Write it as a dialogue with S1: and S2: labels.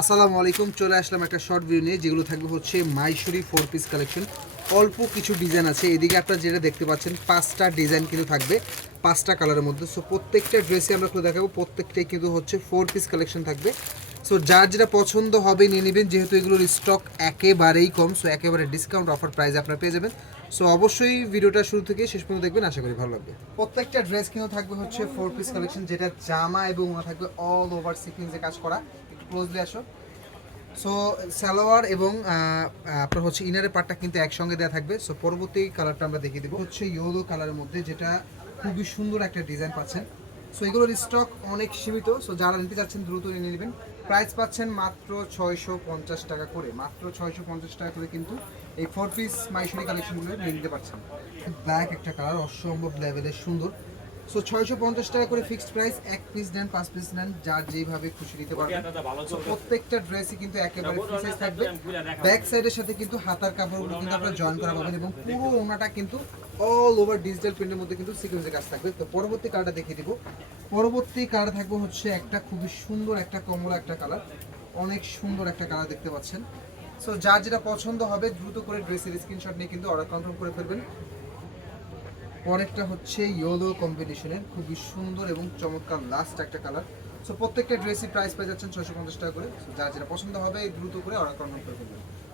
S1: আসসালামু আলাইকুম, চলে আসলাম একটা শর্ট ভিডিও নিয়ে, যেগুলো থাকবে হচ্ছে মাইশুরি ফোর পিস কালেকশন অল্প কিছু ডিজাইন আছে, এদিকে আপনারা যেটা দেখতে পাচ্ছেন, পাঁচটা ডিজাইন কিন্তু থাকবে, পাঁচটা কালারের মধ্যে। সো প্রত্যেকটা ড্রেসে আমরা খুলে দেখাবো, প্রত্যেকটাই কিন্তু হচ্ছে ফোর পিস কালেকশন থাকবে। সো যার যেটা পছন্দ হবে নিয়ে নেবেন, যেহেতু এগুলোর স্টক একেবারেই কম সো একেবারে ডিসকাউন্ট অফার প্রাইস আপনারা পেয়ে যাবেন। সো অবশ্যই ভিডিওটা শুরু থেকে শেষ পর্যন্ত দেখবেন, আশা করি ভালো লাগবে। প্রত্যেকটা ড্রেস কিন্তু থাকবে হচ্ছে ফোর পিস কালেকশন যেটা জামা এবং ওনা থাকবে অল ওভার সিকুয়েন্সে কাজ করা। একটু ক্লোজলি আসো। সো সালোয়ার এবং আপনার হচ্ছে ইনারের পার্টটা কিন্তু একসঙ্গে দেওয়া থাকবে। সো পরবর্তী কালারটা আমরা দেখিয়ে দেবো। হচ্ছে ইয়েলো কালারের মধ্যে যেটা খুবই সুন্দর একটা ডিজাইন পাচ্ছেন। সো এগুলোর স্টক অনেক সীমিত। সো যারা নিতে চাচ্ছেন, দ্রুত নিয়ে নেবেন। প্রাইস পাচ্ছেন মাত্র ছয়শো পঞ্চাশ টাকা করে। মাত্র ছয়শো পঞ্চাশ টাকা করে কিন্তু এই ফোর পিস মাইশরি কালেকশনগুলো নিয়ে নিতে পারছেন। ব্ল্যাক একটা কালার অসম্ভব লেভেলের সুন্দর। সো ছয়শো পঞ্চাশ টাকা করে ফিক্সড প্রাইস এক পিস নেন পাঁচ পিস নেন যার যেভাবে খুশি নিতে পারবেন প্রত্যেকটা ড্রেসই কিন্তু একেবারে থাকবে। ব্যাক সাইডের সাথে কিন্তু হাতার কাপড়গুলো কিন্তু আপনারা জয়েন করা পাবেন এবং পুরো ওনাটা কিন্তু অল ওভার ডিজিটাল প্রিন্টের মধ্যে কিন্তু সিকোয়েন্সের কাজ থাকবে। তো পরবর্তী কালারটা দেখিয়ে দিব। পরবর্তী কালার থাকবে হচ্ছে একটা খুবই সুন্দর একটা কমলা একটা কালার অনেক সুন্দর একটা কালার দেখতে পাচ্ছেন। সো যার যেটা পছন্দ হবে দ্রুত করে ড্রেসের স্ক্রিনশট নিয়ে কিন্তু অর্ডার কনফার্ম করে ফেলবেন। পরেরটা হচ্ছে ইয়েলো কম্বিনেশনের খুবই সুন্দর এবং চমৎকার লাস্ট একটা কালার সো প্রত্যেকটা ড্রেসই প্রাইস পেয়ে যাচ্ছেন ছশো পঞ্চাশ টাকা করে। যার যেটা পছন্দ হবে, দ্রুত করে অর্ডার কনফার্ম করে